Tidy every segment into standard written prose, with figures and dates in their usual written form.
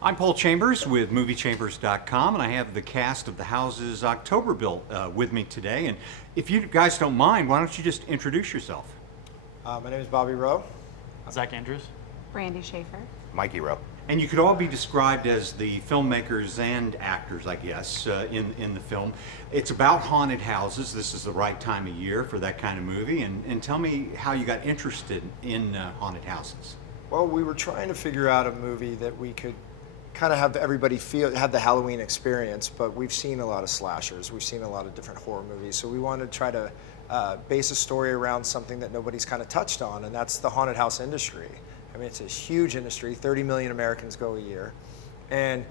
I'm Paul Chambers with MovieChambers.com, and I have the cast of the Houses October Bill with me today. And if you guys don't mind, why don't you just introduce yourself? My name is Bobby Rowe. Zach Andrews. Brandy Schaefer. Mikey Rowe. And you could all be described as the filmmakers and actors, I guess, in the film. It's about haunted houses. This is the right time of year for that kind of movie. And tell me how you got interested in haunted houses. Well, we were trying to figure out a movie that we could kind of have everybody have the Halloween experience, but we've seen a lot of slashers. We've seen a lot of different horror movies. So we wanted to try to base a story around something that nobody's kind of touched on, and that's the haunted house industry. I mean, it's a huge industry. 30 million Americans go a year. And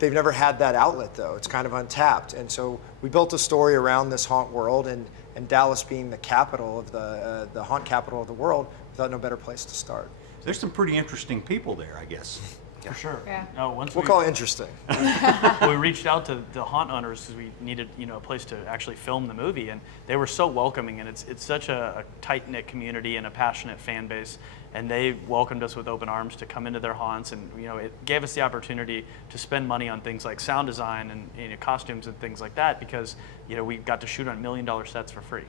they've never had that outlet, though. It's kind of untapped. And so we built a story around this haunt world, and Dallas being the capital of the haunt capital of the world, we thought no better place to start. There's some pretty interesting people there, I guess. For sure. Yeah. No, once We'll call it interesting. we reached out to the haunt owners because we needed, a place to actually film the movie, and they were so welcoming. And it's such a tight-knit community and a passionate fan base, and they welcomed us with open arms to come into their haunts, and it gave us the opportunity to spend money on things like sound design and costumes and things like that because we got to shoot on $1 million sets for free.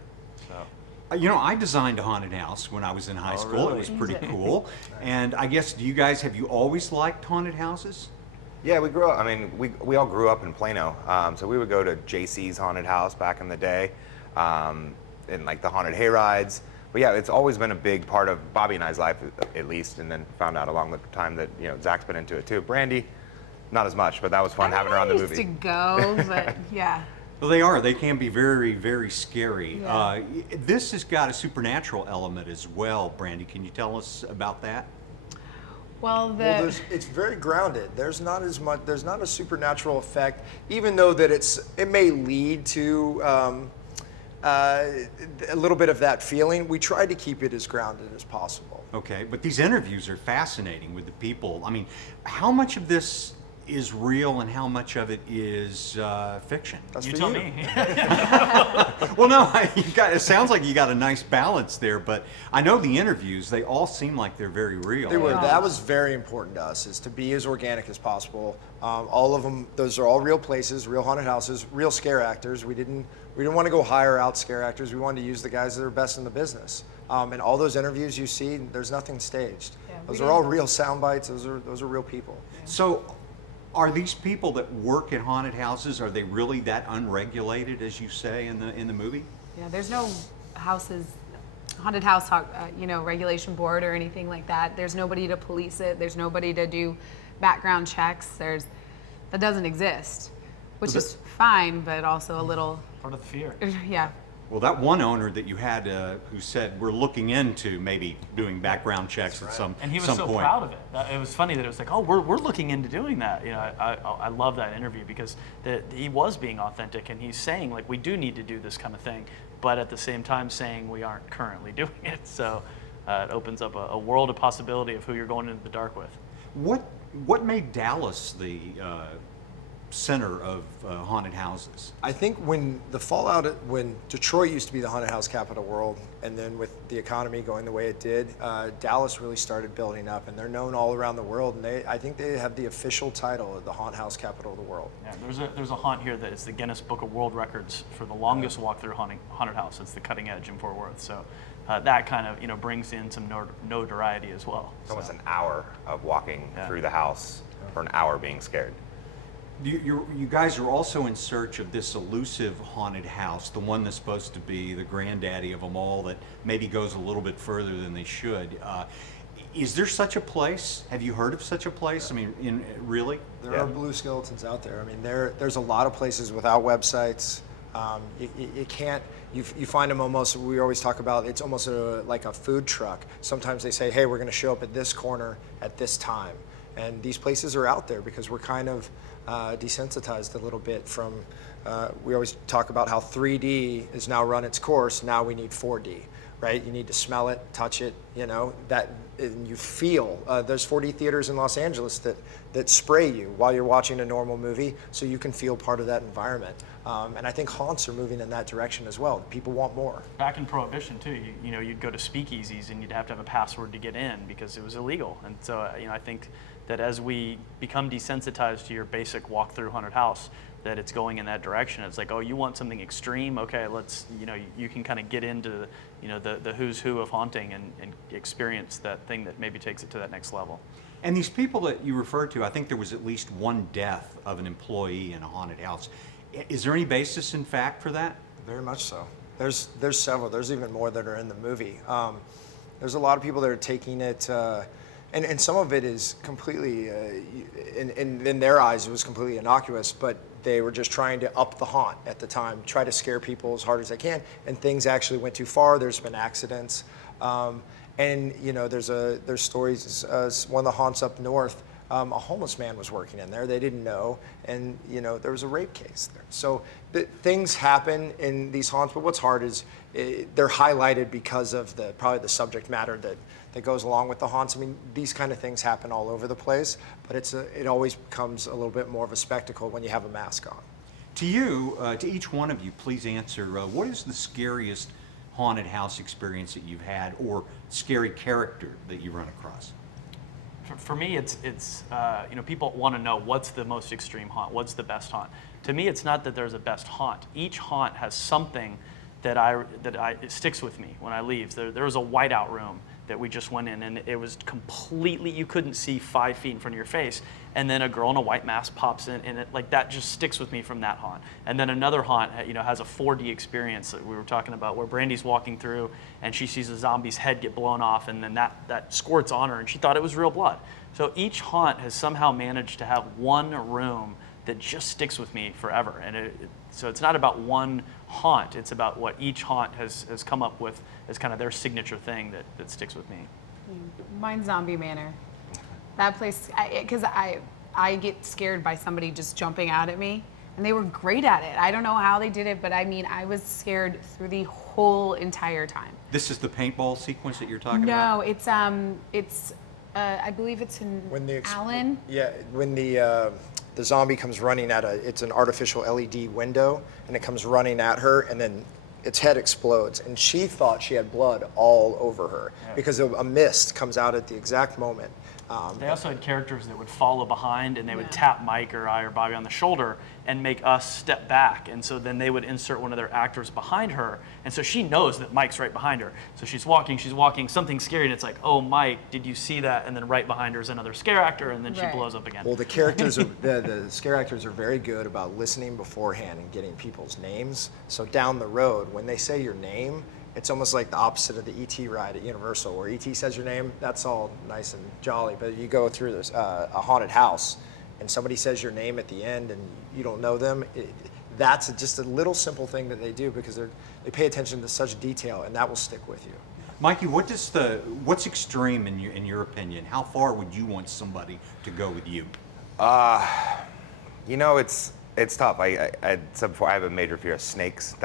So. I designed a haunted house when I was in high school. Really? It was pretty cool. And I guess, have you always liked haunted houses? Yeah, we grew up, we all grew up in Plano. So we would go to JC's haunted house back in the day, and like the haunted hayrides. But yeah, it's always been a big part of Bobby and I's life, at least, and then found out along the time that, Zach's been into it too. Brandy, not as much, but that was fun having her on the movie. I used to go, but yeah. Well, they are. They can be very, very scary. Yeah. This has got a supernatural element as well, Brandy. Can you tell us about that? Well, It's very grounded. There's not a supernatural effect, even though that it may lead to a little bit of that feeling. We tried to keep it as grounded as possible. Okay, but these interviews are fascinating with the people. I mean, how much of this is real and how much of it is fiction? That's You for tell you. me. Well, no, it sounds like you got a nice balance there, but I know the interviews, they all seem like they're very real. They were. Yeah. That was very important to us, is to be as organic as possible. All of them, those are all real places, real haunted houses, real scare actors. We didn't want to go hire out scare actors. We wanted to use the guys that are best in the business. And all those interviews you see, there's nothing staged. Yeah, those we are all didn't- real sound bites. Those are real people. So, are these people that work at haunted houses, are they really that unregulated, as you say in the movie? Yeah, there's no haunted house, regulation board or anything like that. There's nobody to police it. There's nobody to do background checks. That doesn't exist, which is fine, but also a little, Part of the fear. yeah. Well, that one owner that you had who said we're looking into maybe doing background checks at some And he was some so point. proud of it. It was funny that it was like, oh, we're looking into doing that. I love that interview because he was being authentic and he's saying like we do need to do this kind of thing, but at the same time saying we aren't currently doing it. So it opens up a world of possibility of who you're going into the dark with. What made Dallas the center of haunted houses? I think when Detroit used to be the haunted house capital of the world, and then with the economy going the way it did, Dallas really started building up, and they're known all around the world. And I think they have the official title of the haunted house capital of the world. Yeah, there's a haunt here that is the Guinness Book of World Records for the longest walk-through haunted house. It's the Cutting Edge in Fort Worth. So that kind of brings in some notoriety as well. It's almost an hour of walking through the house for an hour being scared. You guys are also in search of this elusive haunted house, the one that's supposed to be the granddaddy of them all, that maybe goes a little bit further than they should. Is there such a place? Have you heard of such a place? I mean, really? There are blue skeletons out there. I mean, there's a lot of places without websites. You can't. You find them almost. We always talk about it's almost like a food truck. Sometimes they say, "Hey, we're going to show up at this corner at this time," and these places are out there because we're kind of desensitized a little bit from. We always talk about how 3D has now run its course. Now we need 4D, right? You need to smell it, touch it. And you feel. There's 4D theaters in Los Angeles that spray you while you're watching a normal movie, so you can feel part of that environment. And I think haunts are moving in that direction as well. People want more. Back in Prohibition too, you'd go to speakeasies and you'd have to have a password to get in because it was illegal. And so I think that as we become desensitized to your basic walk through haunted house, that it's going in that direction. It's like, oh, you want something extreme? Okay, let's, you can kind of get into, the who's who of haunting and experience that thing that maybe takes it to that next level. And these people that you referred to, I think there was at least one death of an employee in a haunted house. Is there any basis in fact for that? Very much so. There's several. There's even more that are in the movie. There's a lot of people that are taking it, and some of it is completely, in their eyes, it was completely innocuous, but they were just trying to up the haunt at the time, try to scare people as hard as they can, and things actually went too far. There's been accidents. And there's stories. One of the haunts up north, a homeless man was working in there. They didn't know, and there was a rape case there. So things happen in these haunts. But what's hard is they're highlighted because of probably the subject matter that goes along with the haunts. I mean, these kind of things happen all over the place, but it always becomes a little bit more of a spectacle when you have a mask on. To you, to each one of you, please answer, what is the scariest haunted house experience that you've had, or scary character that you run across? For me, it's people want to know what's the most extreme haunt, what's the best haunt. To me, it's not that there's a best haunt. Each haunt has something that it sticks with me when I leave. There was a whiteout room that we just went in, and it was completely, you couldn't see 5 feet in front of your face, and then a girl in a white mask pops in, and that just sticks with me from that haunt. And then another haunt, has a 4D experience that we were talking about, where Brandy's walking through, and she sees a zombie's head get blown off, and then that squirts on her, and she thought it was real blood. So each haunt has somehow managed to have one room that just sticks with me forever. And so it's not about one haunt, it's about what each haunt has come up with as kind of their signature thing that sticks with me. Mine's Zombie Manor. That place, because I get scared by somebody just jumping out at me, and they were great at it. I don't know how they did it, but I mean, I was scared through the whole entire time. This is the paintball sequence that you're talking about? No, it's I believe it's in Allen. Yeah, when the zombie comes running it's an artificial LED window, and it comes running at her, and then its head explodes, and she thought she had blood all over her because a mist comes out at the exact moment. They also had characters that would follow behind, and they would tap Mike or I or Bobby on the shoulder and make us step back. And so then they would insert one of their actors behind her. And so she knows that Mike's right behind her. So she's walking, something scary, and it's like, oh, Mike, did you see that? And then right behind her is another scare actor, and then she blows up again. Well, the characters, the scare actors are very good about listening beforehand and getting people's names. So down the road, when they say your name, it's almost like the opposite of the E.T. ride at Universal, where E.T. says your name, that's all nice and jolly. But you go through this a haunted house, and somebody says your name at the end, and you don't know them. That's just a little simple thing that they do because they pay attention to such detail, and that will stick with you. Mikey, what's extreme in your opinion? How far would you want somebody to go with you? It's tough. I said before, I have a major fear of snakes.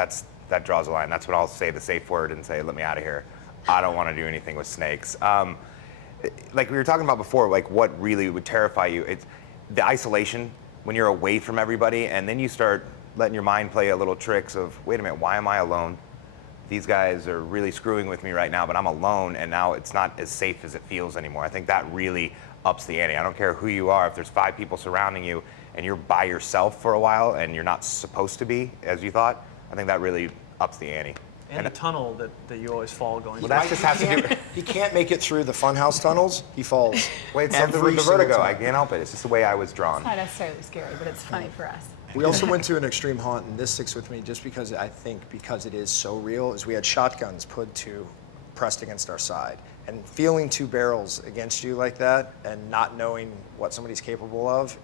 That draws a line. That's when I'll say the safe word and say, let me out of here. I don't want to do anything with snakes. Like we were talking about before, like what really would terrify you, it's the isolation when you're away from everybody, and then you start letting your mind play a little tricks of, wait a minute, why am I alone? These guys are really screwing with me right now, but I'm alone, and now it's not as safe as it feels anymore. I think that really ups the ante. I don't care who you are. If there's 5 people surrounding you and you're by yourself for a while and you're not supposed to be as you thought, I think that really ups the ante. And the tunnel that you always fall going Well, through. that just has to do. He can't make it through the funhouse tunnels. He falls. Wait, it's Every the single vertigo. time. I can't help it. It's just the way I was drawn. It's not necessarily scary, but it's funny for us. We also went to an extreme haunt, and this sticks with me just because because it is so real, is we had shotguns pressed against our side. And feeling 2 barrels against you like that and not knowing what somebody's capable of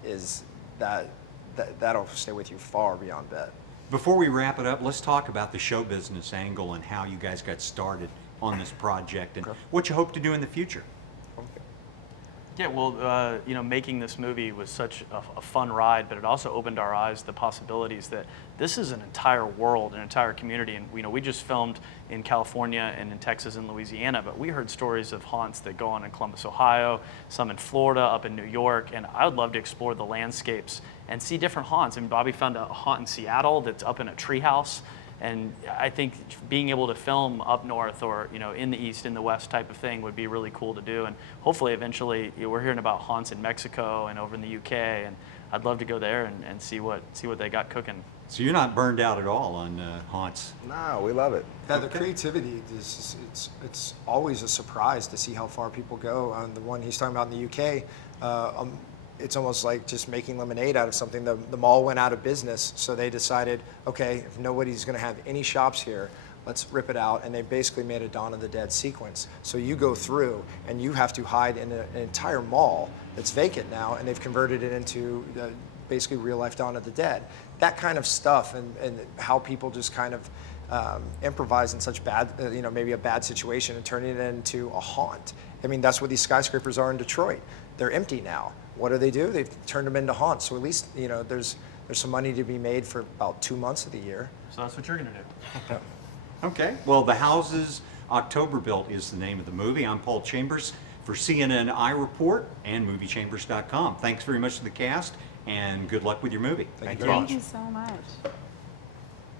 that'll stay with you far beyond bed. Before we wrap it up, let's talk about the show business angle and how you guys got started on this project and what you hope to do in the future. Yeah, well, making this movie was such a fun ride, but it also opened our eyes to the possibilities that this is an entire world, an entire community. And we just filmed in California and in Texas and Louisiana, but we heard stories of haunts that go on in Columbus, Ohio, some in Florida, up in New York, and I would love to explore the landscapes and see different haunts. I mean, Bobby found a haunt in Seattle that's up in a treehouse. And I think being able to film up north or, you know, in the east, in the west type of thing would be really cool to do. And hopefully eventually, you know, we're hearing about haunts in Mexico and over in the UK, and I'd love to go there and see what they got cooking. So you're not burned out at all on haunts. No, we love it. Yeah, the creativity is it's always a surprise to see how far people go. On the one he's talking about in the UK, it's almost like just making lemonade out of something. The mall went out of business, so they decided, okay, if nobody's going to have any shops here, let's rip it out. And they basically made a Dawn of the Dead sequence. So you go through and you have to hide in an entire mall that's vacant now, and they've converted it into basically real life Dawn of the Dead. That kind of stuff, and how people just kind of improvise in such bad, maybe a bad situation and turning it into a haunt. I mean, that's what these skyscrapers are in Detroit. They're empty now. What do? They've turned them into haunts. So at least, there's some money to be made for about 2 months of the year. So that's what you're going to do. Okay. Well, The Houses October Built is the name of the movie. I'm Paul Chambers for CNN iReport and MovieChambers.com. Thanks very much to the cast, and good luck with your movie. Thank you. Thank you so much.